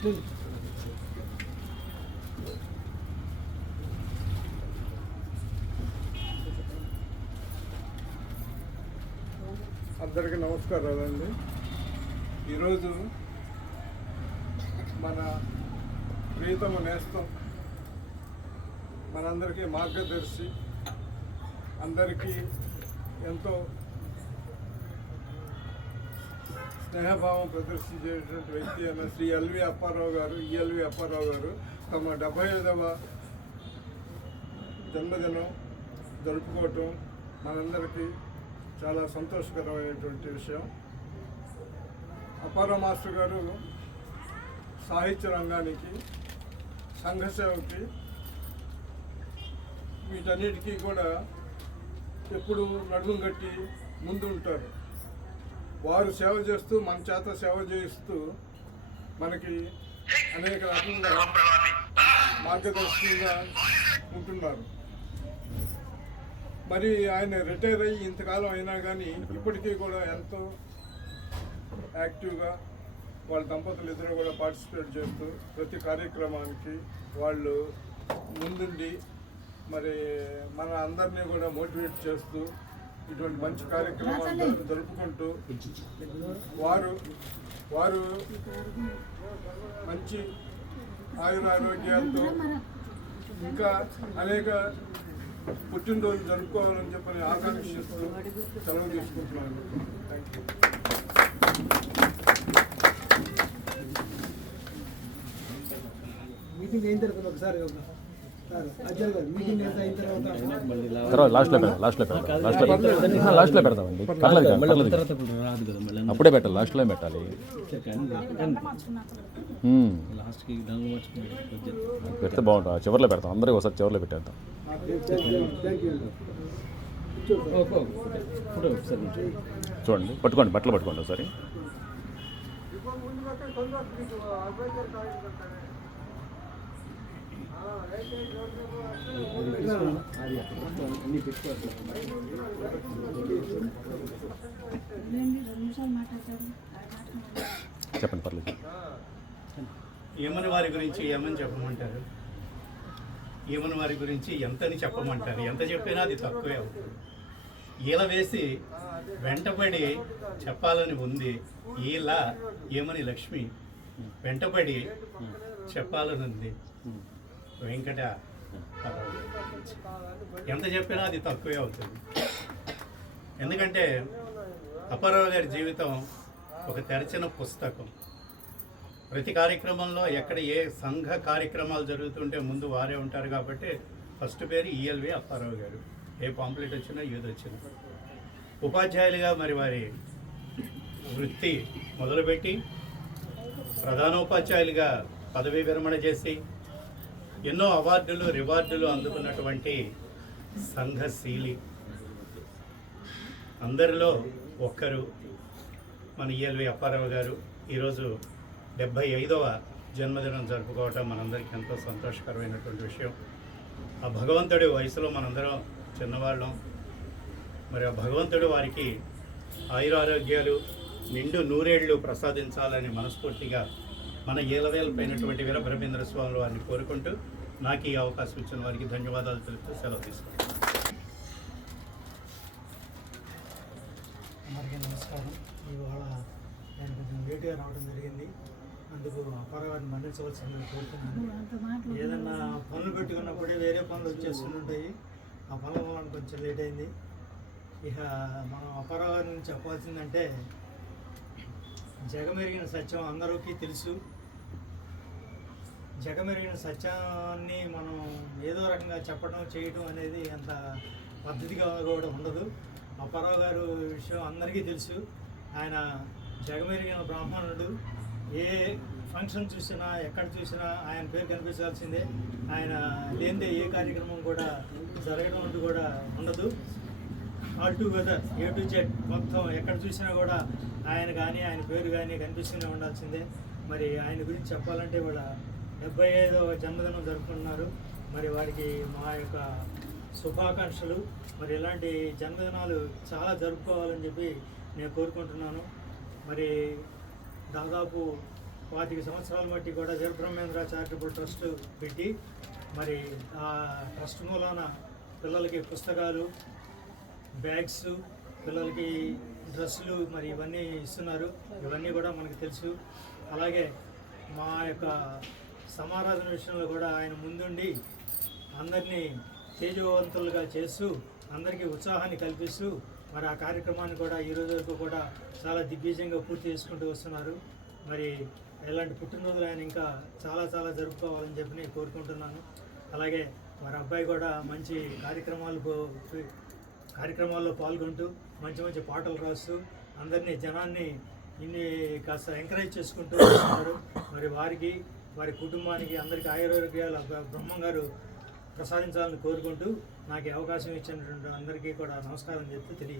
అందరికీ నమస్కారాలండి. ఈరోజు మన ప్రీతమ నేస్తం, మనందరికీ మార్గదర్శి, అందరికీ ఎంతో స్నేహభావం ప్రదర్శించేటువంటి వ్యక్తి అయిన శ్రీ ఎల్వి అప్పారావు గారు, ఈఎల్వి అప్పారావు గారు తమ 75వ జన్మదినం జరుపుకోవటం మనందరికీ చాలా సంతోషకరమైనటువంటి విషయం. అప్పారావు మాస్టర్ గారు సాహిత్య రంగానికి, సంఘ సేవకి, వీటన్నిటికీ కూడా ఎప్పుడు నడుము కట్టి ముందు ఉంటారు. వారు సేవ చేస్తూ మన చేత సేవ చేయిస్తూ మనకి అనేక రకంగా మార్గదర్శకంగా ఉంటున్నారు. మరి ఆయన రిటైర్ అయ్యి ఇంతకాలం అయినా కానీ ఇప్పటికీ కూడా ఎంతో యాక్టివ్గా వాళ్ళ దంపతులు ఇద్దరు కూడా పార్టిసిపేట్ చేస్తూ ప్రతి కార్యక్రమానికి వాళ్ళు ముందుండి మరి మన అందరినీ కూడా మోటివేట్ చేస్తూ ఇటువంటి మంచి కార్యక్రమాలు జరుపుకుంటూ వారు మంచి ఆయురారోగ్యాలతో ఇంకా అనేక పుట్టినరోజు జరుపుకోవాలని చెప్పని ఆకాంక్షిస్తూ సెలవు తీసుకుంటున్నాను. Thank you. మీటింగ్ అయిన తర్వాత ఒకసారి లాస్ట్లో పెడతామండి. అప్పుడే పెట్టాలి, లాస్ట్లో పెట్టాలి. పెడితే బాగుంటుంది. చివరిలో పెడతాం, అందరికీ ఒకసారి చివరిలో పెట్టేద్దాం. చూడండి, పట్టుకోండి, బట్టలు పట్టుకోండి ఒకసారి. చెప్పండి, పర్లేదు. ఏమని వారి గురించి ఏమని చెప్పమంటారు? ఏమని వారి గురించి ఎంతని చెప్పమంటారు? ఎంత చెప్పినా అది తక్కువే అవుతుంది. ఈల వేసి వెంటబడి చెప్పాలని ఉంది. ఈల ఏమని లక్ష్మి వెంటబడి చెప్పాలని ఉంది. వెంకట ఎంత చెప్పినా అది తక్కువే అవుతుంది. ఎందుకంటే అప్పారావు గారి జీవితం ఒక తెరచిన పుస్తకం. ప్రతి కార్యక్రమంలో ఎక్కడ ఏ సంఘ కార్యక్రమాలు జరుగుతుంటే ముందు వారే ఉంటారు. కాబట్టి ఫస్ట్ పేరు ఈఎల్వి అప్పారావు గారు. ఏ పాంప్లెట్ వచ్చినా ఏది వచ్చినా ఉపాధ్యాయులుగా మరి వారి వృత్తి మొదలుపెట్టి ప్రధానోపాధ్యాయులుగా పదవీ విరమణ చేసి ఎన్నో అవార్డులు, రివార్డులు అందుకున్నటువంటి సంఘశీలి. అందరిలో ఒక్కరు మన ఈఎల్వి అప్పారావు గారు. ఈరోజు 75వ జన్మదినం జరుపుకోవటం మనందరికీ ఎంతో సంతోషకరమైనటువంటి విషయం. ఆ భగవంతుడి వయసులో మనందరం చిన్నవాళ్ళం. మరి ఆ భగవంతుడు వారికి ఆయురారోగ్యాలు, నిండు నూరేళ్లు ప్రసాదించాలని మనస్ఫూర్తిగా మన ఏలవేలపైనటువంటి వీరబ్రహ్మేంద్ర స్వామి వారిని కోరుకుంటూ నాకు ఈ అవకాశం ఇచ్చిన వారికి ధన్యవాదాలు తెలుపుతూ సెలవు తీసుకుంటాను. అందరికీ నమస్కారం. ఇవాళ నేను కొంచెం లేట్గా రావడం జరిగింది. అందుకు అప్పారావు గారిని మన్నించవలసిందని కోరుతున్నాను. ఏదన్నా పనులు పెట్టుకున్నప్పుడే వేరే పనులు వచ్చేస్తుంటాయి. ఆ పనుల వల్ల కొంచెం లేట్ అయింది. ఇక మనం అప్పారావు గారిని చెప్పాల్సిందంటే, జగమెరిగిన సత్యం అందరికీ తెలుసు. జగమెరిగిన సత్యాన్ని మనం ఏదో రకంగా చెప్పడం, చేయటం అనేది అంత పద్ధతిగా కూడా ఉండదు. అప్పారావు గారు విషయం అందరికీ తెలుసు. ఆయన జగమెరిగిన బ్రాహ్మణుడు. ఏ ఫంక్షన్ చూసినా, ఎక్కడ చూసినా ఆయన పేరు కనిపించాల్సిందే. ఆయన లేనిదే ఏ కార్యక్రమం కూడా జరగడం అంటూ కూడా ఉండదు. All together A to Z మొత్తం ఎక్కడ చూసినా కూడా ఆయన కానీ, ఆయన పేరు కానీ కనిపిస్తూనే ఉండాల్సిందే. మరి ఆయన గురించి చెప్పాలంటే వాళ్ళ 75వ జన్మదినం జరుపుకుంటున్నారు. మరి వారికి మా యొక్క శుభాకాంక్షలు. మరి ఇలాంటి జన్మదినాలు చాలా జరుపుకోవాలని చెప్పి నేను కోరుకుంటున్నాను. మరి దాదాపు 25 సంవత్సరాల బట్టి కూడా వీరబ్రహ్మేంద్ర చారిటబుల్ ట్రస్ట్ పెట్టి మరి ఆ ట్రస్ట్ మూలాన పిల్లలకి పుస్తకాలు, బ్యాగ్స్, పిల్లలకి డ్రెస్సులు మరి ఇవన్నీ ఇస్తున్నారు. ఇవన్నీ కూడా మనకు తెలుసు. అలాగే మా యొక్క సమారాధన విషయంలో కూడా ఆయన ముందుండి అందరినీ తేజవంతులుగా చేస్తూ అందరికీ ఉత్సాహాన్ని కల్పిస్తూ మరి ఆ కార్యక్రమాన్ని కూడా ఈ రోజు వరకు కూడా చాలా దిగ్విజయంగా పూర్తి చేసుకుంటూ వస్తున్నారు. మరి ఇలాంటి పుట్టినరోజులు ఆయన ఇంకా చాలా చాలా జరుపుకోవాలని చెప్పి నేను కోరుకుంటున్నాను. అలాగే మరి అబ్బాయి కూడా మంచి కార్యక్రమాల్లో పాల్గొంటూ మంచి మంచి పాటలు రాస్తూ అందరినీ జనాన్ని ఇన్ని కాస్త ఎంకరేజ్ చేసుకుంటూ వస్తున్నారు. మరి వారికి, వారి కుటుంబానికి అందరికీ ఆయురారోగ్యాలు బ్రహ్మం గారు ప్రసాదించాలని కోరుకుంటూ నాకు ఈ అవకాశం ఇచ్చినటువంటి అందరికీ కూడా నమస్కారం చెప్తూ తెలియజేస్తాను.